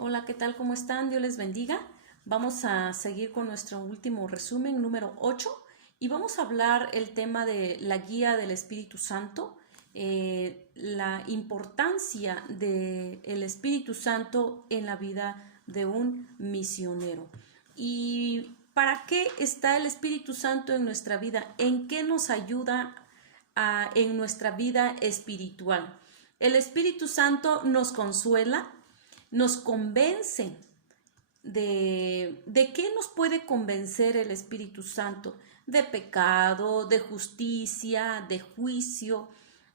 Hola, ¿qué tal? ¿Cómo están? Dios les bendiga. Vamos a seguir con nuestro último resumen, número 8, y vamos a hablar el tema de la guía del Espíritu Santo, la importancia del Espíritu Santo en la vida de un misionero. ¿Y para qué está el Espíritu Santo en nuestra vida? ¿En qué nos ayuda en nuestra vida espiritual? El Espíritu Santo nos consuela, nos convence. ¿De qué nos puede convencer el Espíritu Santo? De pecado, de justicia, de juicio,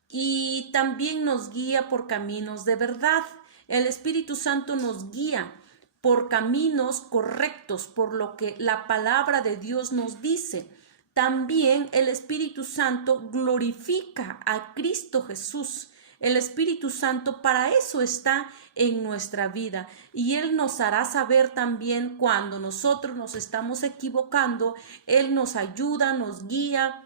y también nos guía por caminos de verdad. El Espíritu Santo nos guía por caminos correctos, por lo que la palabra de Dios nos dice. También el Espíritu Santo glorifica a Cristo Jesús. El Espíritu Santo para eso está en nuestra vida, y Él nos hará saber también cuando nosotros nos estamos equivocando. Él nos ayuda, nos guía,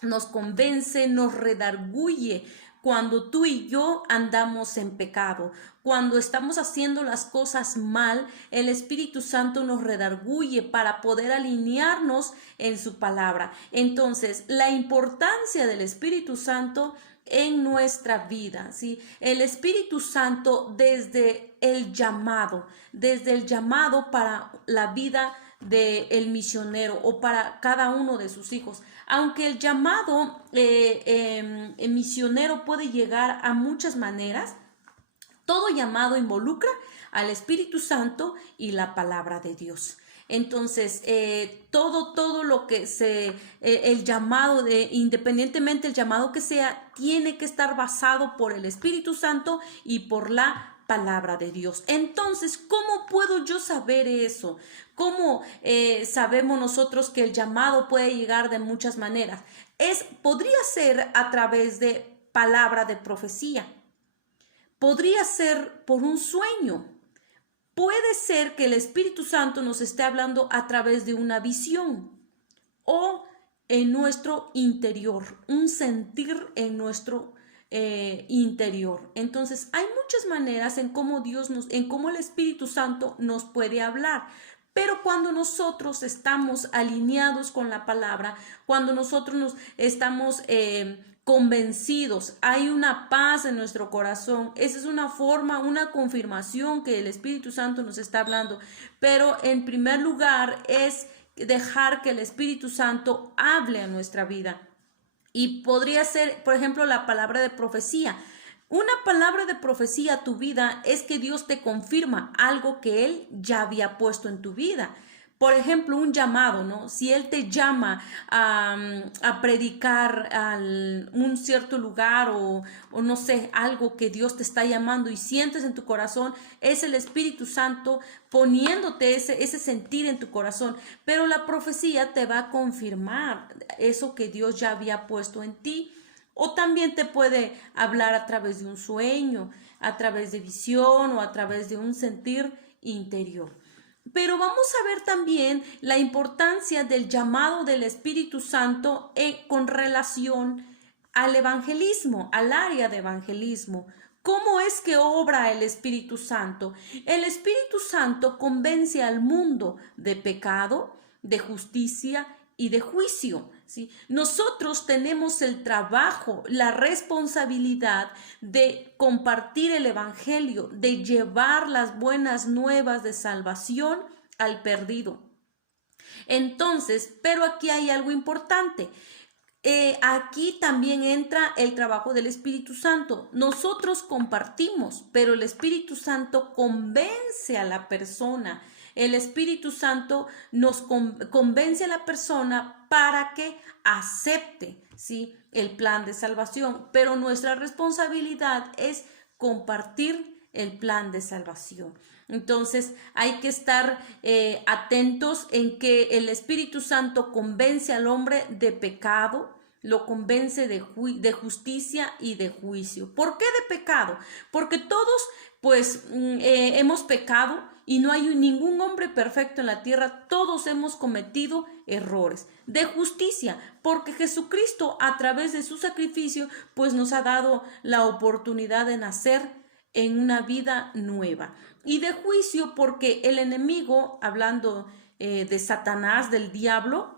nos convence, nos redarguye cuando tú y yo andamos en pecado. Cuando estamos haciendo las cosas mal, el Espíritu Santo nos redarguye para poder alinearnos en su palabra. Entonces, la importancia del Espíritu Santo en nuestra vida, ¿sí? El Espíritu Santo desde el llamado para la vida del misionero o para cada uno de sus hijos. Aunque el llamado misionero puede llegar a muchas maneras, todo llamado involucra al Espíritu Santo y la palabra de Dios. Entonces, todo lo que el llamado, independientemente del llamado que sea, tiene que estar basado por el Espíritu Santo y por la palabra de Dios. Entonces, ¿cómo puedo yo saber eso? ¿Cómo sabemos nosotros que el llamado puede llegar de muchas maneras? Podría ser a través de palabra de profecía. Podría ser por un sueño. Puede ser que el Espíritu Santo nos esté hablando a través de una visión o en nuestro interior, un sentir en nuestro interior. Entonces, hay muchas maneras en cómo en cómo el Espíritu Santo nos puede hablar. Pero cuando nosotros estamos alineados con la palabra, cuando nosotros nos estamos convencidos, hay una paz en nuestro corazón. Esa es una forma, una confirmación que el Espíritu Santo nos está hablando. Pero en primer lugar es dejar que el Espíritu Santo hable a nuestra vida. Y podría ser, por ejemplo, la palabra de profecía. Una palabra de profecía a tu vida es que Dios te confirma algo que Él ya había puesto en tu vida. Por ejemplo, un llamado, ¿no? Si Él te llama a predicar a un cierto lugar o no sé, algo que Dios te está llamando y sientes en tu corazón, es el Espíritu Santo poniéndote ese sentir en tu corazón. Pero la profecía te va a confirmar eso que Dios ya había puesto en ti. O también te puede hablar a través de un sueño, a través de visión o a través de un sentir interior. Pero vamos a ver también la importancia del llamado del Espíritu Santo con relación al evangelismo, al área de evangelismo. ¿Cómo es que obra el Espíritu Santo? El Espíritu Santo convence al mundo de pecado, de justicia y de juicio. ¿Sí? Nosotros tenemos el trabajo, la responsabilidad de compartir el evangelio, de llevar las buenas nuevas de salvación al perdido. Entonces, pero aquí hay algo importante. Aquí también entra el trabajo del Espíritu Santo. Nosotros compartimos, pero el Espíritu Santo convence a la persona. El Espíritu Santo nos convence a la persona para que acepte, ¿sí?, el plan de salvación. Pero nuestra responsabilidad es compartir el plan de salvación. Entonces hay que estar atentos en que el Espíritu Santo convence al hombre de pecado, lo convence de justicia y de juicio. ¿Por qué de pecado? Porque todos pues hemos pecado y no hay ningún hombre perfecto en la tierra. Todos hemos cometido errores. De justicia, porque Jesucristo a través de su sacrificio pues nos ha dado la oportunidad de nacer en una vida nueva. Y de juicio porque el enemigo, hablando de Satanás, del diablo,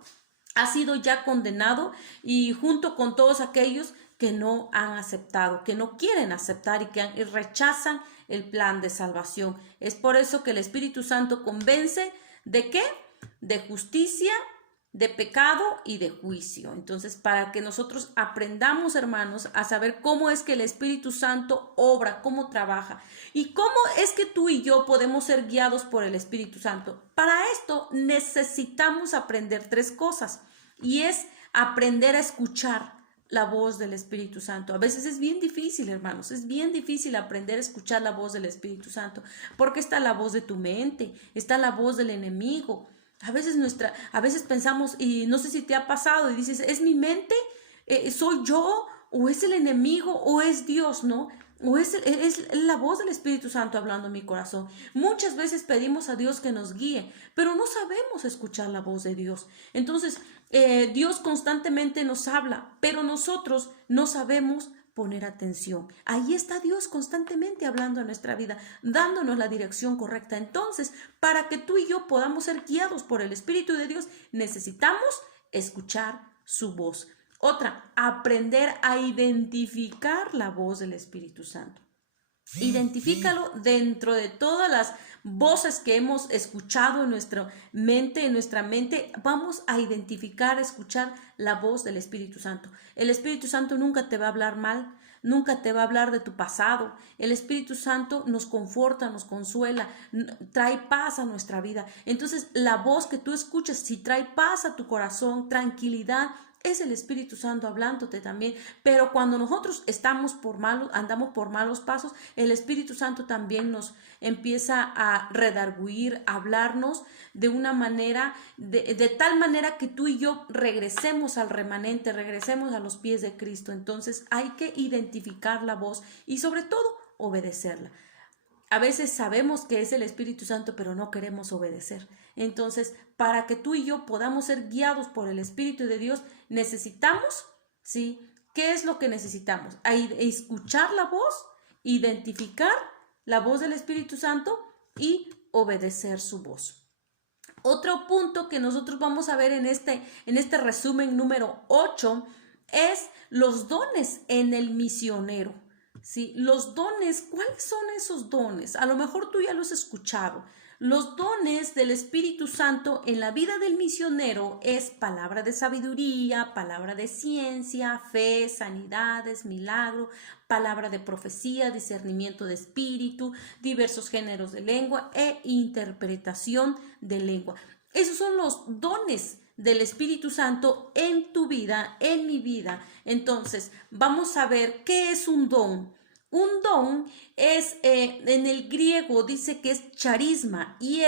ha sido ya condenado y junto con todos aquellos que no han aceptado, que no quieren aceptar y que rechazan el plan de salvación. Es por eso que el Espíritu Santo convence ¿de qué? De justicia, de pecado y de juicio. Entonces, para que nosotros aprendamos, hermanos, a saber cómo es que el Espíritu Santo obra, cómo trabaja y cómo es que tú y yo podemos ser guiados por el Espíritu Santo. Para esto necesitamos aprender 3 cosas y es aprender a escuchar la voz del Espíritu Santo. A veces es bien difícil, hermanos, es bien difícil aprender a escuchar la voz del Espíritu Santo, porque está la voz de tu mente, está la voz del enemigo. A veces pensamos, y no sé si te ha pasado, y dices, ¿es mi mente? ¿Soy yo? ¿O es el enemigo? ¿O es Dios? ¿No? ¿O es la voz del Espíritu Santo hablando en mi corazón? Muchas veces pedimos a Dios que nos guíe, pero no sabemos escuchar la voz de Dios. Entonces, Dios constantemente nos habla, pero nosotros no sabemos poner atención. Ahí está Dios constantemente hablando en nuestra vida, dándonos la dirección correcta. Entonces, para que tú y yo podamos ser guiados por el Espíritu de Dios, necesitamos escuchar su voz. Otra, aprender a identificar la voz del Espíritu Santo. Identifícalo dentro de todas las voces que hemos escuchado en nuestra mente, vamos a identificar, escuchar la voz del Espíritu Santo. El Espíritu Santo nunca te va a hablar mal, nunca te va a hablar de tu pasado. El Espíritu Santo nos conforta, nos consuela, trae paz a nuestra vida. Entonces, la voz que tú escuchas, si trae paz a tu corazón, tranquilidad, es el Espíritu Santo hablándote también. Pero cuando nosotros andamos por malos pasos, el Espíritu Santo también nos empieza a redarguir, a hablarnos de una manera, de tal manera que tú y yo regresemos al remanente, regresemos a los pies de Cristo. Entonces hay que identificar la voz y sobre todo obedecerla. A veces sabemos que es el Espíritu Santo, pero no queremos obedecer. Entonces, para que tú y yo podamos ser guiados por el Espíritu de Dios, necesitamos, ¿sí? ¿Qué es lo que necesitamos? Escuchar la voz, identificar la voz del Espíritu Santo y obedecer su voz. Otro punto que nosotros vamos a ver en este resumen número 8 es los dones en el misionero. ¿Sí? Los dones, ¿cuáles son esos dones? A lo mejor tú ya los has escuchado. Los dones del Espíritu Santo en la vida del misionero es palabra de sabiduría, palabra de ciencia, fe, sanidades, milagro, palabra de profecía, discernimiento de espíritu, diversos géneros de lengua e interpretación de lengua. Esos son los dones del Espíritu Santo en tu vida, en mi vida. Entonces, vamos a ver qué es un don. Un don es, en el griego dice que es charisma y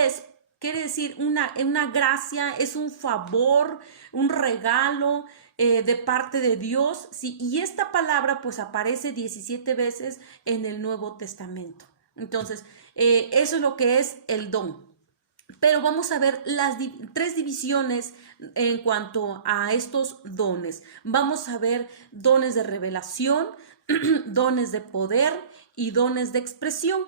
quiere decir una gracia, es un favor, un regalo de parte de Dios. ¿Sí? Y esta palabra pues aparece 17 veces en el Nuevo Testamento. Entonces, eso es lo que es el don. Pero vamos a ver las 3 divisiones en cuanto a estos dones. Vamos a ver dones de revelación, dones de poder y dones de expresión.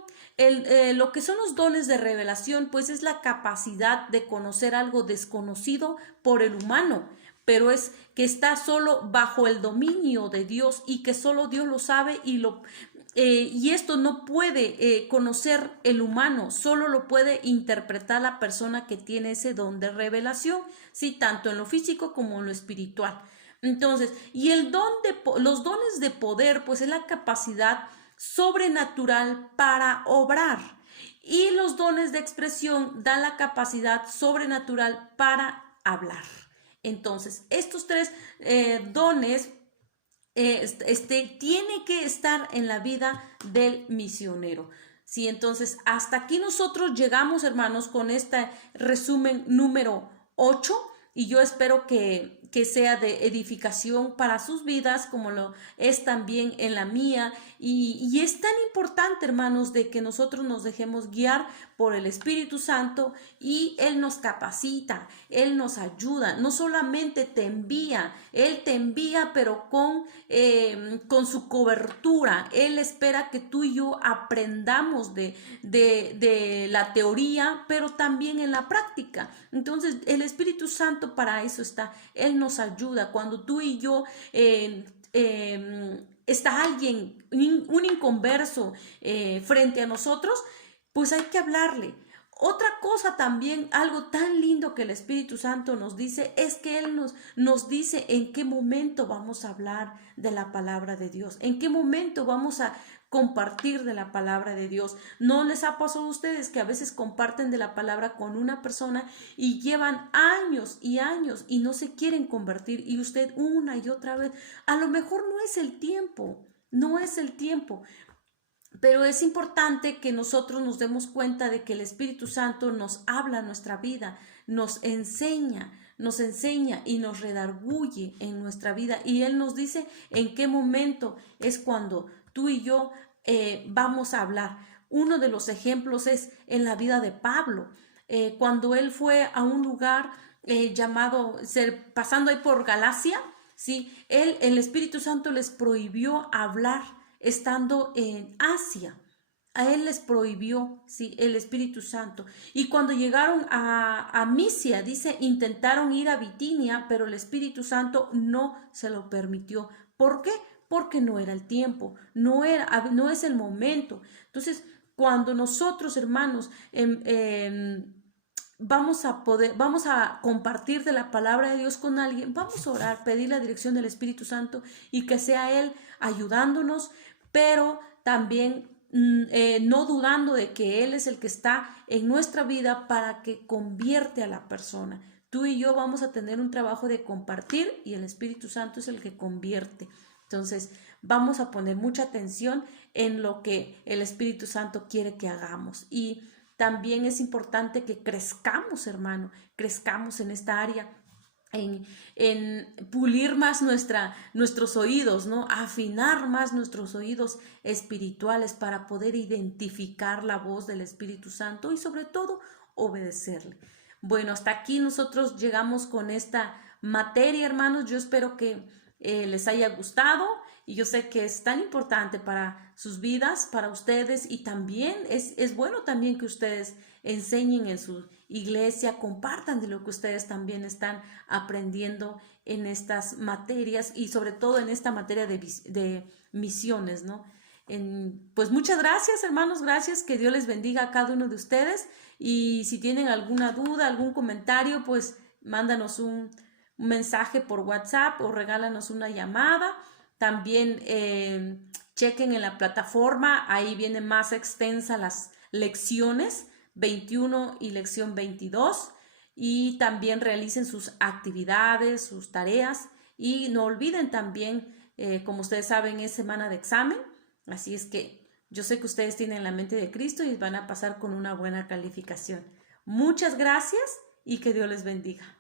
Lo que son los dones de revelación, pues es la capacidad de conocer algo desconocido por el humano, pero es que está solo bajo el dominio de Dios y que solo Dios lo sabe y esto no puede conocer el humano, solo lo puede interpretar la persona que tiene ese don de revelación, ¿sí? Tanto en lo físico como en lo espiritual. Entonces, y los dones de poder, pues es la capacidad sobrenatural para obrar. Y los dones de expresión dan la capacidad sobrenatural para hablar. Entonces, estos 3 dones tiene que estar en la vida del misionero. Sí, entonces hasta aquí nosotros llegamos, hermanos, con este resumen número 8 y yo espero que que sea de edificación para sus vidas, como lo es también en la mía. Y es tan importante, hermanos, de que nosotros nos dejemos guiar por el Espíritu Santo y Él nos capacita, Él nos ayuda, no solamente te envía, Él te envía, pero con su cobertura. Él espera que tú y yo aprendamos de la teoría, pero también en la práctica. Entonces, el Espíritu Santo para eso está. Él nos ayuda. Cuando tú y yo está alguien, un inconverso frente a nosotros, pues hay que hablarle. Otra cosa también, algo tan lindo que el Espíritu Santo nos dice, es que Él nos dice en qué momento vamos a hablar de la palabra de Dios, en qué momento vamos a compartir de la palabra de Dios. ¿No les ha pasado a ustedes que a veces comparten de la palabra con una persona y llevan años y no se quieren convertir, y usted una y otra vez, a lo mejor no es el tiempo, no es el tiempo? Pero es importante que nosotros nos demos cuenta de que el Espíritu Santo nos habla en nuestra vida, nos enseña y nos redarguye en nuestra vida. Y Él nos dice en qué momento es cuando tú y yo vamos a hablar. Uno de los ejemplos es en la vida de Pablo. Cuando él fue a un lugar pasando ahí por Galacia, ¿sí? El Espíritu Santo les prohibió hablar estando en Asia. A él les prohibió, sí, el Espíritu Santo. Y cuando llegaron a Misia, dice, intentaron ir a Bitinia, pero el Espíritu Santo no se lo permitió. ¿Por qué? Porque no era el tiempo, no es el momento. Entonces, cuando nosotros, hermanos, vamos a compartir de la palabra de Dios con alguien, vamos a orar, pedir la dirección del Espíritu Santo y que sea Él ayudándonos, pero también no dudando de que Él es el que está en nuestra vida para que convierte a la persona. Tú y yo vamos a tener un trabajo de compartir y el Espíritu Santo es el que convierte. Entonces, vamos a poner mucha atención en lo que el Espíritu Santo quiere que hagamos. Y también es importante que crezcamos, hermano, crezcamos en esta área, en pulir más nuestros oídos, ¿no? Afinar más nuestros oídos espirituales para poder identificar la voz del Espíritu Santo y sobre todo obedecerle. Bueno, hasta aquí nosotros llegamos con esta materia, hermanos. Yo espero que les haya gustado y yo sé que es tan importante para sus vidas, para ustedes, y también es bueno también que ustedes enseñen en su iglesia, compartan de lo que ustedes también están aprendiendo en estas materias y sobre todo en esta materia de misiones, ¿no? Pues muchas gracias, hermanos, gracias, que Dios les bendiga a cada uno de ustedes, y si tienen alguna duda, algún comentario, pues mándanos un mensaje por WhatsApp o regálanos una llamada. También chequen en la plataforma, ahí viene más extensa las lecciones 21 y lección 22, y también realicen sus actividades, sus tareas, y no olviden también, como ustedes saben, es semana de examen, así es que yo sé que ustedes tienen la mente de Cristo y van a pasar con una buena calificación. Muchas gracias y que Dios les bendiga.